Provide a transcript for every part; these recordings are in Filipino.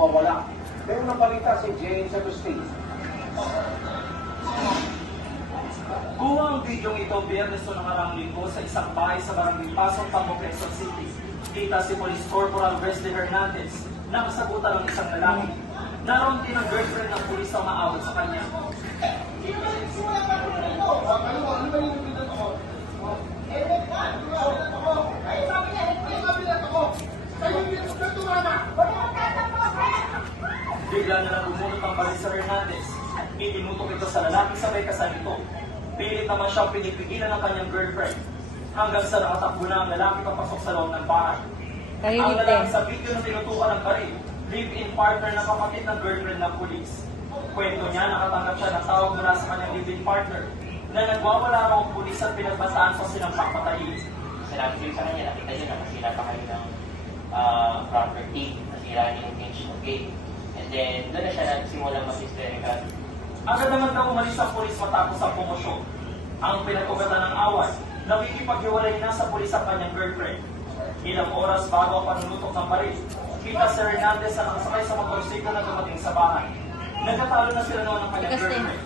nawawala. Pero nabalita si James Agustin. Kuha ang videong ito Biyernes o nakarang linggo sa isang bahay sa Barangay Pasong, Tambo, Quezon City. Kita si Police Corporal Wesley Hernandez na kasagutan ng isang lalaki. Naroon din ang girlfriend ng pulis na maawat sa kanya. Bigla na lang bumunot ang baril sa Hernandez. Itinutok ito sa lalaki sabay kasal ito. Pilit naman siyang pinipigilan ng kanyang girlfriend. Hanggang sa nakatakbo na ang lalaki papasok sa loob ng bahay. Ang lalaki sa video na tinutukan ng baril, live-in partner na kapatid ng girlfriend ng pulis. Kwento niya, nakatanggap siya ng tawag mula sa kanyang live-in partner na nagwawala raw ang pulis at pinagbataan sa sinampak patayin. Sinabi ko sa kanya, nakita niyo na nasira pa kayo ng property, nasira niyo yung cage ng gate. And then, doon na siya nagsimulang mag-hysterical. Agad naman daw umalis ang pulis matapos ang pumosyon. Ang pinag-ugatan ng away, nakikipaghiwalay na sa pulis ang kanyang girlfriend. Ilang oras bago ang panunutok ng baril, kita si Hernandez na nakasakay sa motorsiklo na dumating sa bahay. Nagkatalo na sila noon ng kanyang girlfriend.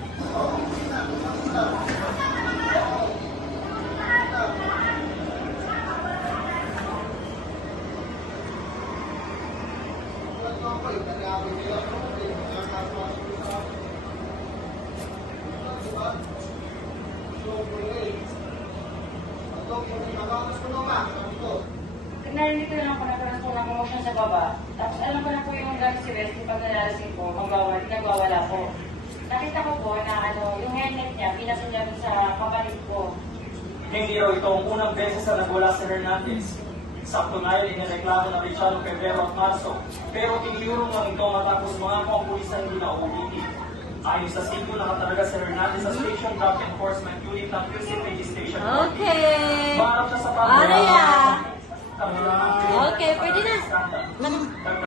Narinig ko na lang po na commotion sa baba. Tapos alam ko na po yung gamit si Wesley pag nalalasing po, nagwawala po. Nakita ko po na yung helmet niya, pinasin niya sa kapatid ko. Hindi raw ito ang unang beses na nagwala si Hernandez. Sa katunayan, inireklamo na rin siya noong Pebrero at Marso, pero tiniyurong lang ito matapos mga ang pulis na hindi na uulitin. Ayon sa sitio, nakatalaga si Hernandez sa Station Drug Enforcement Unit ng QCPD Station. Okay. Maharap siya sa Ano yan? pagkakataon. Okay, pwede na.